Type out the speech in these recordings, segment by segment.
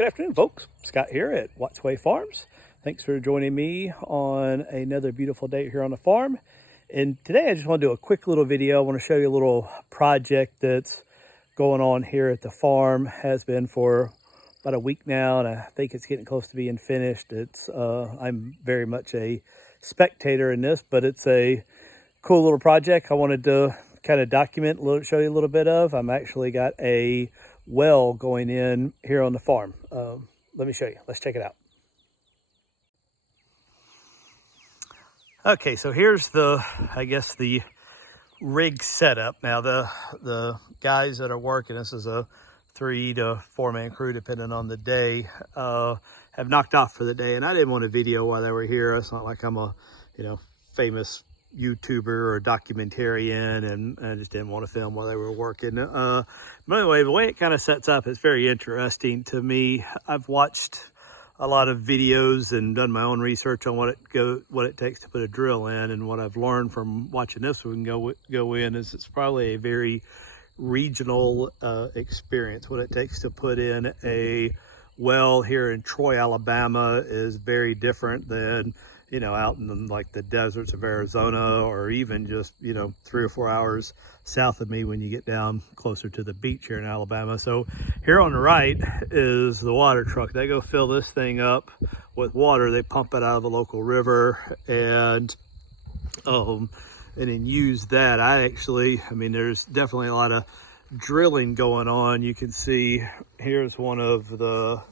Good afternoon, folks. Scott here at Watts Way Farms. Thanks for joining me on another beautiful day here on the farm. And today I just want to do a quick little video. I want to show you a little project that's going on here at the farm. Has been for about a week now, and I think it's getting close to being finished. I'm very much a spectator in this, but it's a cool little project I wanted to kind of document, show you a little bit of. I'm actually got a well going in here on the farm. Let me show you. Let's check it out. Okay, so here's I guess the rig setup. Now the guys that are working, this is a 3 to 4 man crew depending on the day, have knocked off for the day, and I didn't want a video while they were here. It's not like I'm a famous YouTuber or documentarian, and I just didn't want to film while they were working. But anyway, the way it kind of sets up is very interesting to me. I've watched a lot of videos and done my own research on what it takes to put a drill in, and what I've learned from watching this one go in is it's probably a very regional experience. What it takes to put in a well here in Troy, Alabama is very different than out in like the deserts of Arizona, or even just 3 or 4 hours south of me when you get down closer to the beach here in Alabama. So here on the right is the water truck. They go fill this thing up with water. They pump it out of the local river and then use that. I mean, there's definitely a lot of drilling going on. You can see here's one of the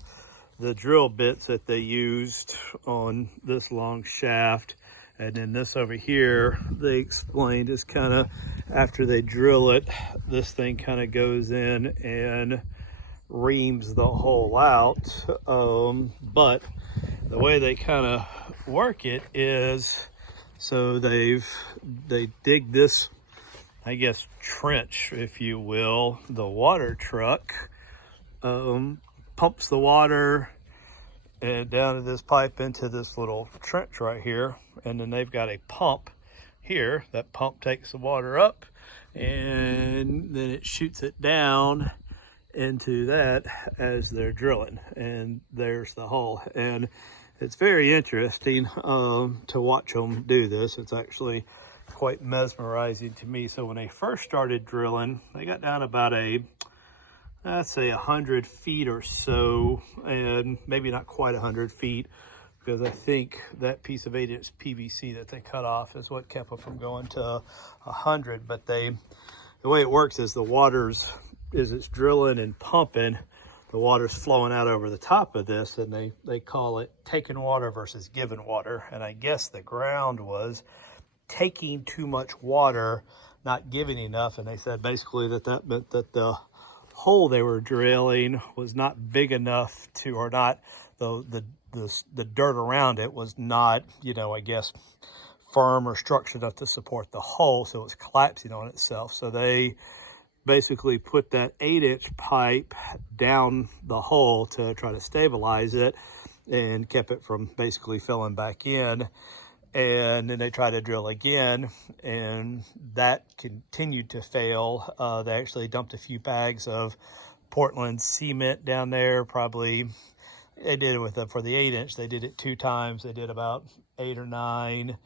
drill bits that they used on this long shaft, and then this over here they explained is kind of after they drill it, this thing kind of goes in and reams the hole out. But the way they kind of work it is, so they dig this, I guess, trench, if you will. The water truck pumps the water and down to this pipe into this little trench right here, and then they've got a pump here. That pump takes the water up and then it shoots it down into that as they're drilling, and there's the hole. And it's very interesting to watch them do this. It's actually quite mesmerizing to me. So when they first started drilling, they got down about I'd say 100 feet or so, and maybe not quite 100 feet, because I think that piece of 8-inch PVC that they cut off is what kept them from going to 100. But the way it works is it's drilling and pumping, the water's flowing out over the top of this, and they call it taking water versus giving water. And I guess the ground was taking too much water, not giving enough, and they said basically that meant that the hole they were drilling was not big enough to, or not, the dirt around it was not, I guess, firm or structured enough to support the hole, so it was collapsing on itself. So they basically put that 8-inch pipe down the hole to try to stabilize it, and kept it from basically filling back in. And then they tried to drill again, and that continued to fail. They actually dumped a few bags of Portland cement down there. Probably they did it for the 8-inch. They did it 2 times. They did about 8 or 9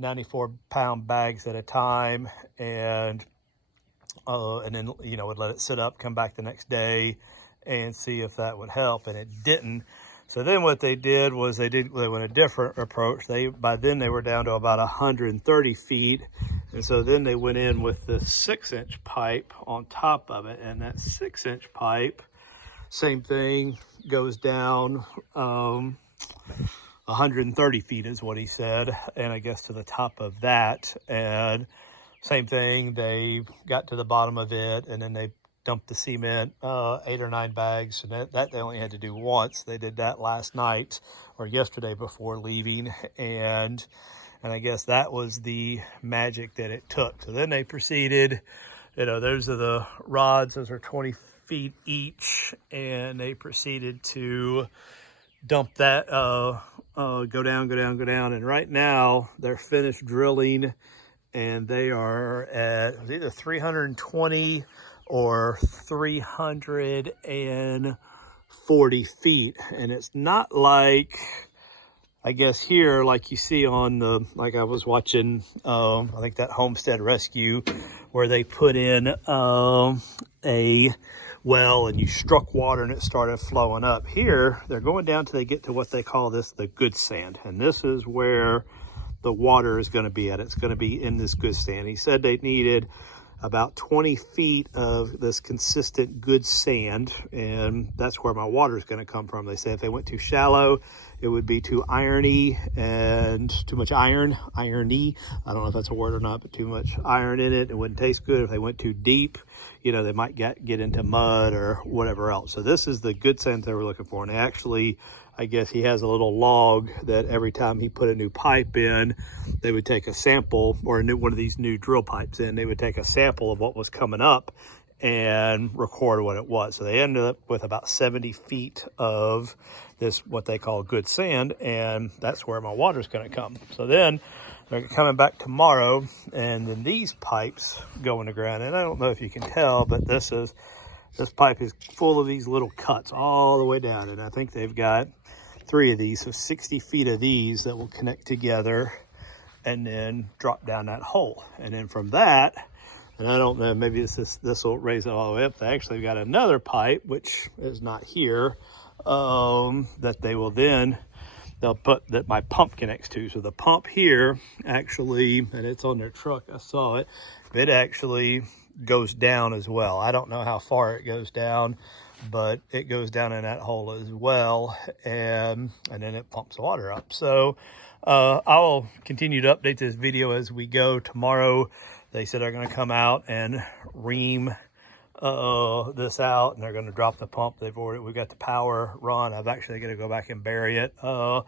94-pound bags at a time, and then would let it sit up, come back the next day, and see if that would help, and it didn't. So then what they did was they went a different approach. By then they were down to about 130 feet. And so then they went in with the 6-inch pipe on top of it. And that 6-inch pipe, same thing, goes down 130 feet is what he said. And I guess to the top of that. And same thing, they got to the bottom of it, and then they dumped the cement, 8 or 9 bags, and that they only had to do once. They did that last night or yesterday before leaving, and I guess that was the magic that it took. So then they proceeded, those are the rods, those are 20 feet each, and they proceeded to dump that, go down, and right now they're finished drilling, and they are at either 320 or 340 40 feet. And it's not like, I guess here, like you see on the, like I was watching, I think that Homestead Rescue, where they put in a well and you struck water and it started flowing up. Here, they're going down till they get to what they call this, the good sand. And this is where the water is going to be at. It's going to be in this good sand. He said they needed about 20 feet of this consistent good sand, and that's where my water is going to come from. They said if they went too shallow, it would be too irony and too much irony. I don't know if that's a word or not, but too much iron in it. It wouldn't taste good. If they went too deep, you know, they might get into mud or whatever else. So this is the good sand they were looking for. And they actually, I guess he has a little log that every time he put a new pipe in, they would take a sample, or one of these new drill pipes in, they would take a sample of what was coming up and record what it was. So they ended up with about 70 feet of this, what they call good sand, and that's where my water's gonna come. So then they're coming back tomorrow, and then these pipes go in the ground. And I don't know if you can tell, but this pipe is full of these little cuts all the way down. And I think they've got 3 of these, so 60 feet of these that will connect together and then drop down that hole. And then from that, and I don't know, maybe this will raise it all the way up. They actually got another pipe, which is not here, that they will then, they'll put, that my pump connects to. So the pump here actually, and it's on their truck, I saw it, it actually goes down as well. I don't know how far it goes down, but it goes down in that hole as well, and then it pumps water up. So I'll continue to update this video as we go. Tomorrow they said they're going to come out and ream this out, and they're going to drop the pump. We've got the power run. I'm actually going to go back and bury it. I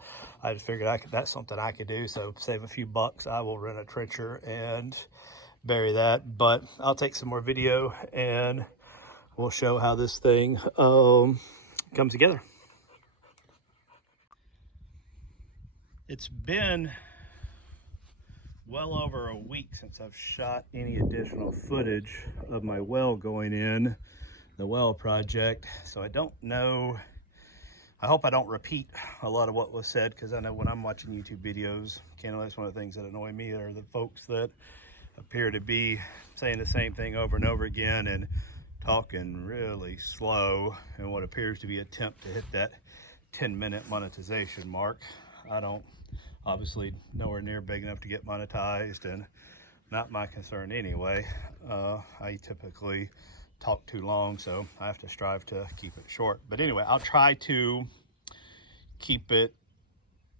just figured that's something I could do, so save a few bucks. I will rent a trencher and bury that. But I'll take some more video and we'll show how this thing comes together. It's been well over a week since I've shot any additional footage of my well going in, the well project. So I don't know, I hope I don't repeat a lot of what was said, because I know when I'm watching YouTube videos, that's one of the things that annoy me are the folks that appear to be saying the same thing over and over again and talking really slow in what appears to be an attempt to hit that 10-minute monetization mark. I don't, obviously nowhere near big enough to get monetized, and not my concern anyway. I typically talk too long, so I have to strive to keep it short. But anyway, I'll try to keep it,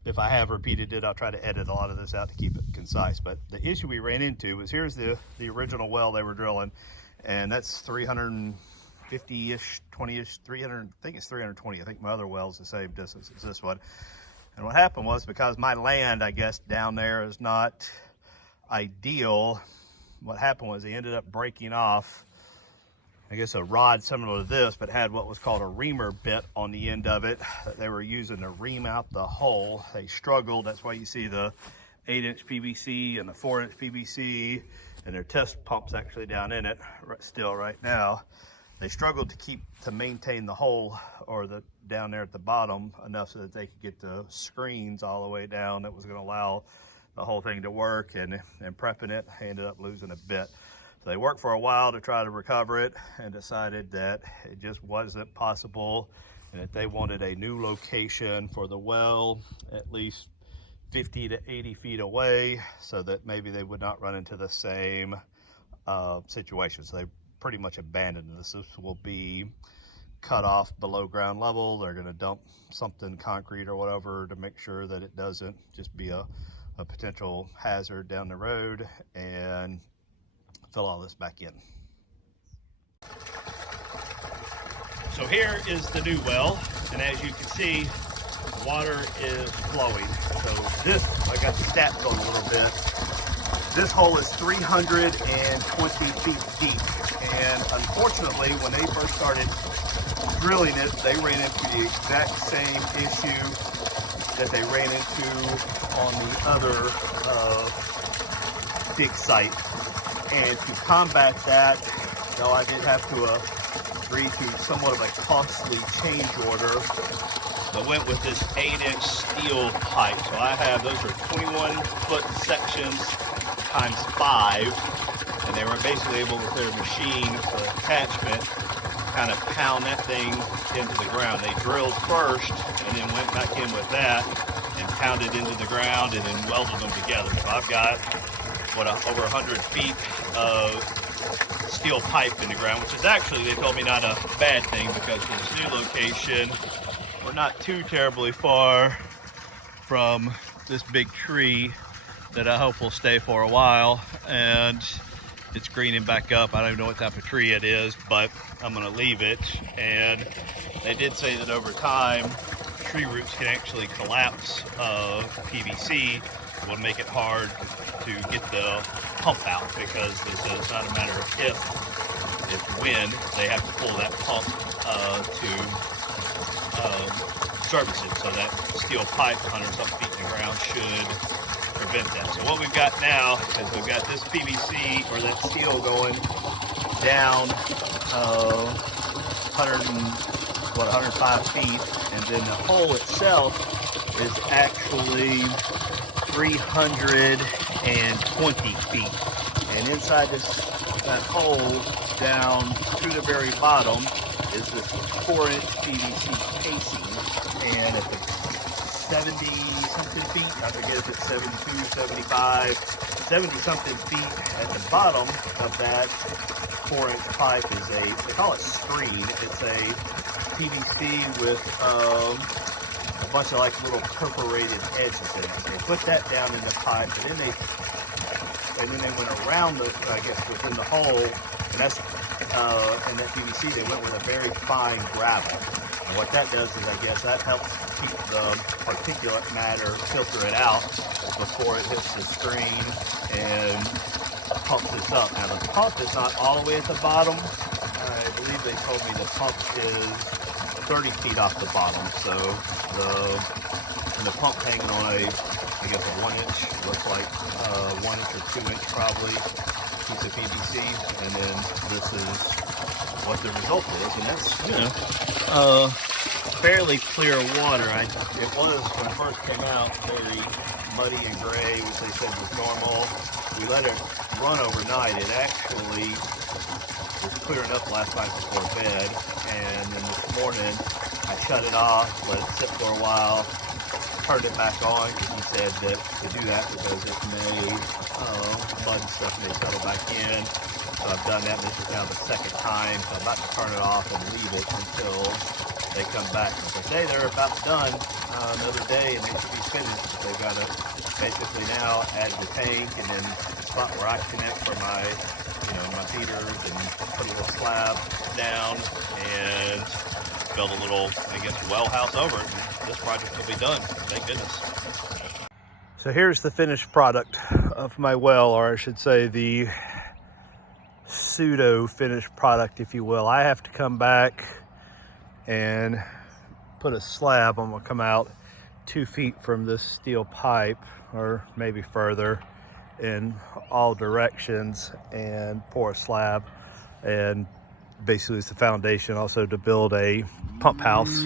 if I have repeated it, I'll try to edit a lot of this out to keep it concise. But the issue we ran into was, here's the original well they were drilling, and that's 350-ish, 20-ish, 300, I think it's 320. I think my other well's the same distance as this one. And what happened was, because my land, I guess, down there is not ideal, what happened was they ended up breaking off, I guess, a rod similar to this, but had what was called a reamer bit on the end of it that they were using to ream out the hole. They struggled. That's why you see the 8-inch PVC and the 4-inch PVC, and their test pump's actually down in it still right now. They struggled to maintain the hole, or the down there at the bottom, enough so that they could get the screens all the way down that was going to allow the whole thing to work. And prepping it, I ended up losing a bit. So they worked for a while to try to recover it and decided that it just wasn't possible, and that they wanted a new location for the well, at least 50 to 80 feet away, so that maybe they would not run into the same situation. So they pretty much abandoned this. This will be cut off below ground level. They're going to dump something, concrete or whatever, to make sure that it doesn't just be a potential hazard down the road, and fill all this back in. So here is the new well, and as you can see, water is flowing. So this, I got the stats on a little bit. This hole is 320 feet deep, and unfortunately, when they first started drilling it, they ran into the exact same issue that they ran into on the other big site. And to combat that, I did have to agreed to somewhat of a costly change order. I went with this 8-inch steel pipe. So I have, those are 21-foot sections times 5. And they were basically able, with their machine, the attachment, kind of pound that thing into the ground. They drilled first and then went back in with that and pounded into the ground and then welded them together. So I've got, over 100 feet of steel pipe in the ground, which is actually, they told me, not a bad thing, because for this new location, we're not too terribly far from this big tree that I hope will stay for a while, and it's greening back up. I don't even know what type of tree it is, but I'm gonna leave it. And they did say that over time, tree roots can actually collapse PVC. It will make it hard to get the pump out, because they said it's not a matter of if, it's when they have to pull that pump to service it. So that steel pipe 100-something feet in the ground should prevent that. So what we've got now is we've got this PVC, or that steel, going down 105 feet, and then the hole itself is actually 320 feet. And inside that hole, down to the very bottom, is this 4-inch PVC casing. And at the 70-something feet, I forget if it's 72, 75, 70-something feet at the bottom of that 4-inch pipe is they call it screen. It's a PVC with a bunch of like little perforated edges in it. They put that down in the pipe, and then they went around the, I guess, within the hole, and that's in that PVC they went with a very fine gravel. And what that does is, I guess, that helps keep the particulate matter, filter it out before it hits the screen and pumps this up. Now the pump is not all the way at the bottom. I believe they told me the pump is 30 feet off the bottom. So the pump hanging on a 1-inch, looks like 1-inch or 2-inch probably, piece of PVC, and then this is what the result is, and that's, fairly clear water. It was, when it first came out, very muddy and gray, which they said was normal. We let it run overnight. It actually was clear enough last night before bed, and then this morning I shut it off, let it sit for a while, turned it back on, because he said that to do that because it may mud and stuff may settle back in. So I've done that. This is now the second time, so I'm about to turn it off and leave it until they come back. And if they say they're about done another day and they should be finished, they've got to basically now add the tank and then the spot where I connect for my my heaters, and put a little slab down and build a little, well house over it. And this project will be done. Thank goodness. So here's the finished product of my well, or I should say the pseudo finished product, if you will. I have to come back and put a slab. I'm gonna come out 2 feet from this steel pipe, or maybe further, in all directions, and pour a slab, and basically it's the foundation also to build a pump house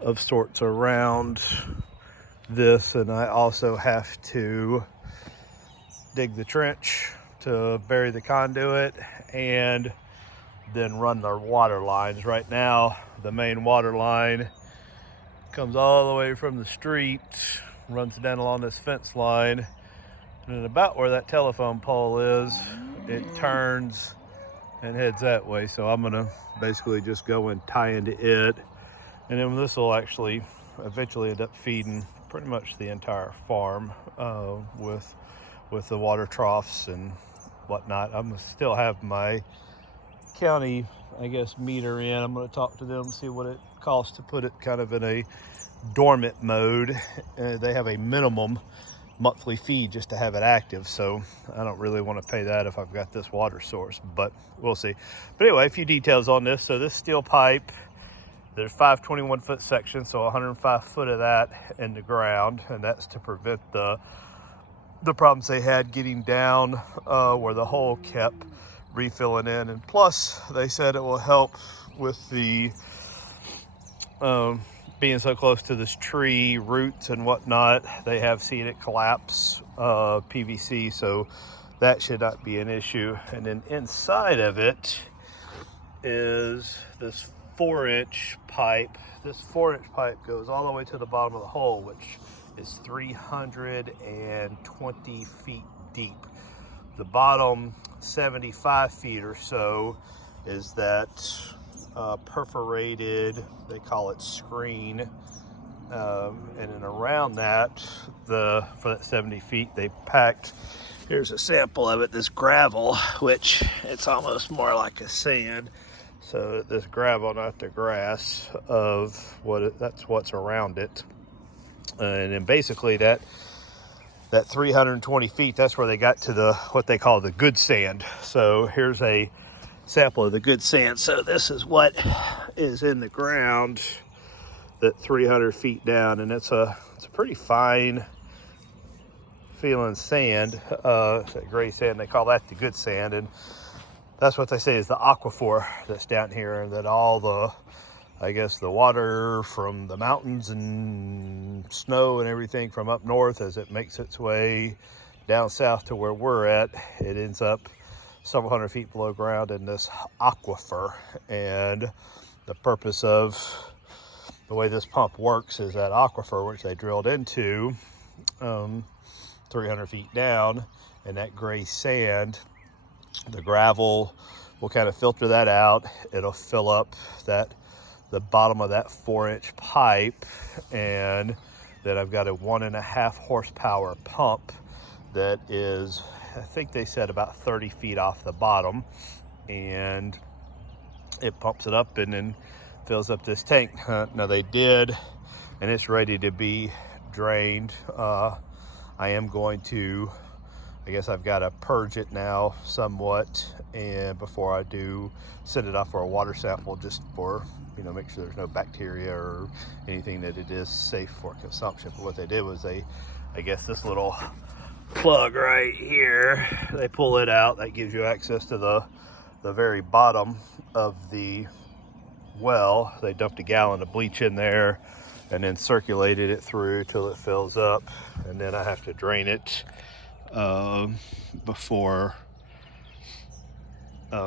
of sorts around this. And I also have to dig the trench to bury the conduit and then run the water lines. Right now the main water line comes all the way from the street, runs down along this fence line, and then about where that telephone pole is, it turns and heads that way. So I'm gonna basically just go and tie into it, and then this will actually eventually end up feeding pretty much the entire farm with the water troughs and whatnot. I'm gonna still have my county, meter in. I'm gonna talk to them, see what it costs to put it kind of in a dormant mode. They have a minimum monthly fee just to have it active, so I don't really want to pay that if I've got this water source, but we'll see. But anyway, a few details on this. So this steel pipe, there's 5 21-foot sections, so 105 foot of that in the ground, and that's to prevent the problems they had getting down where the hole kept refilling in. And plus they said it will help with the being so close to this tree, roots and whatnot, they have seen it collapse PVC, so that should not be an issue. And then inside of it is this 4-inch pipe. This 4-inch pipe goes all the way to the bottom of the hole, which is 320 feet deep. The bottom 75 feet or so is that perforated, they call it screen, and then around that, for that 70 feet, they packed, here's a sample of it, this gravel, which it's almost more like a sand. So this gravel, not the grass, of that's what's around it. And then basically that 320 feet, that's where they got to what they call the good sand. So here's a sample of the good sand. So this is what is in the ground, that 300 feet down, and it's a pretty fine feeling sand. It's that gray sand, they call that the good sand, and that's what they say is the aquifer that's down here, and that all the, I guess, the water from the mountains and snow and everything from up north, as it makes its way down south to where we're at, it ends up several hundred feet below ground in this aquifer. And the purpose of the way this pump works is that aquifer, which they drilled into 300 feet down, and that gray sand, the gravel will kind of filter that out. It'll fill up the bottom of that 4-inch pipe, and then I've got a 1.5 horsepower pump that is, I think they said, about 30 feet off the bottom, and it pumps it up and then fills up this tank. Now they did, and it's ready to be drained. I am going to, I guess I've got to purge it now somewhat, and before I do send it off for a water sample, just for, make sure there's no bacteria or anything, that it is safe for consumption. But what they did was I guess this little plug right here, they pull it out. That gives you access to the very bottom of the well. They dumped a gallon of bleach in there and then circulated it through till it fills up, and then I have to drain it before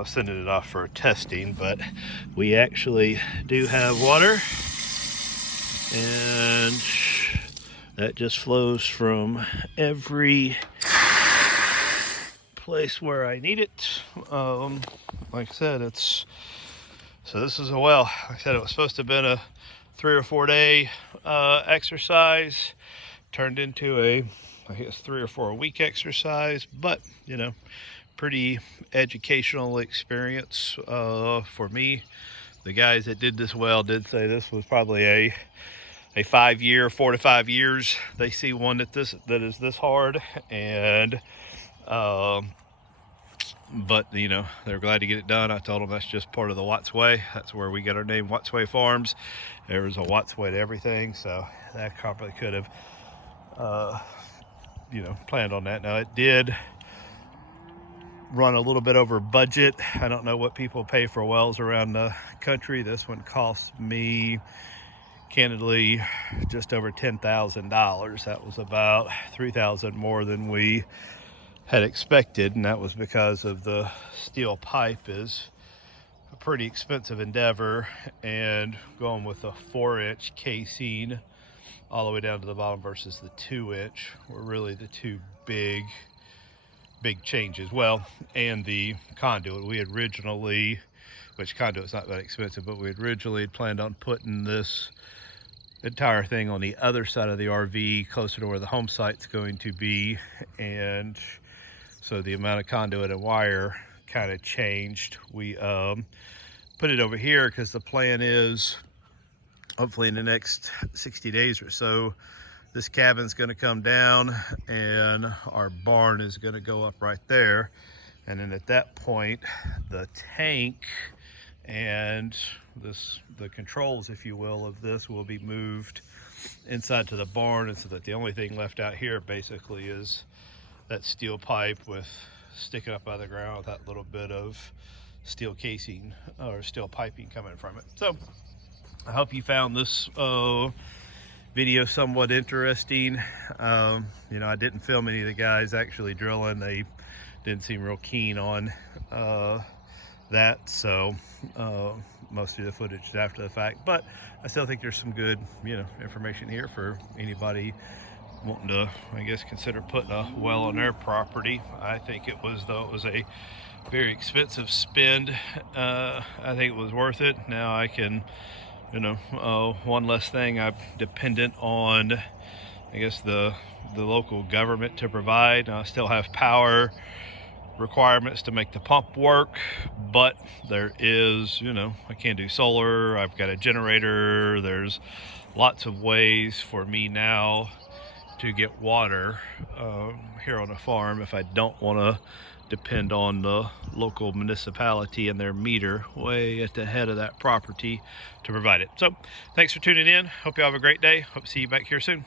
sending it off for testing. But we actually do have water, and that just flows from every place where I need it. Like I said, so this is a well. Like I said, it was supposed to have been a 3 or 4 day exercise, turned into I guess 3 or 4 week exercise, but pretty educational experience for me. The guys that did this well did say this was probably a 5-year, 4 to 5 years. They see one that is this hard, and but they're glad to get it done. I told them that's just part of the Watts Way. That's where we get our name, Watts Way Farms. There was a Watts Way to everything, so that probably could have planned on that. Now it did run a little bit over budget. I don't know what people pay for wells around the country. This one cost me, candidly, just over $10,000. That was about $3,000 more than we had expected, and that was because of the steel pipe is a pretty expensive endeavor, and going with a 4-inch casing all the way down to the bottom versus the 2-inch were really the two big changes. Well, and the conduit. We had originally, which conduit's not that expensive, but we had originally planned on putting this entire thing on the other side of the RV, closer to where the home site's going to be, and so the amount of conduit and wire kind of changed. We put it over here because the plan is, hopefully in the next 60 days or so, this cabin's going to come down and our barn is going to go up right there. And then at that point, the tank and the controls, if you will, of this will be moved inside to the barn, and so that the only thing left out here basically is that steel pipe with sticking up out of the ground with that little bit of steel casing or steel piping coming from it. So I hope you found this video somewhat interesting. You know, I didn't film any of the guys actually drilling. They didn't seem real keen on that, so most of the footage is after the fact, but I still think there's some good, you know, information here for anybody wanting to, I guess, consider putting a well on their property. I think it was, though it was a very expensive spend, I think it was worth it. Now I can, you know, one less thing I'm dependent on, I guess, the local government to provide. I still have power requirements to make the pump work, but there is, you know, I can't do solar, I've got a generator, there's lots of ways for me now to get water here on the farm if I don't want to depend on the local municipality and their meter way at the head of that property to provide it. So thanks for tuning in. Hope you have a great day. Hope to see you back here soon.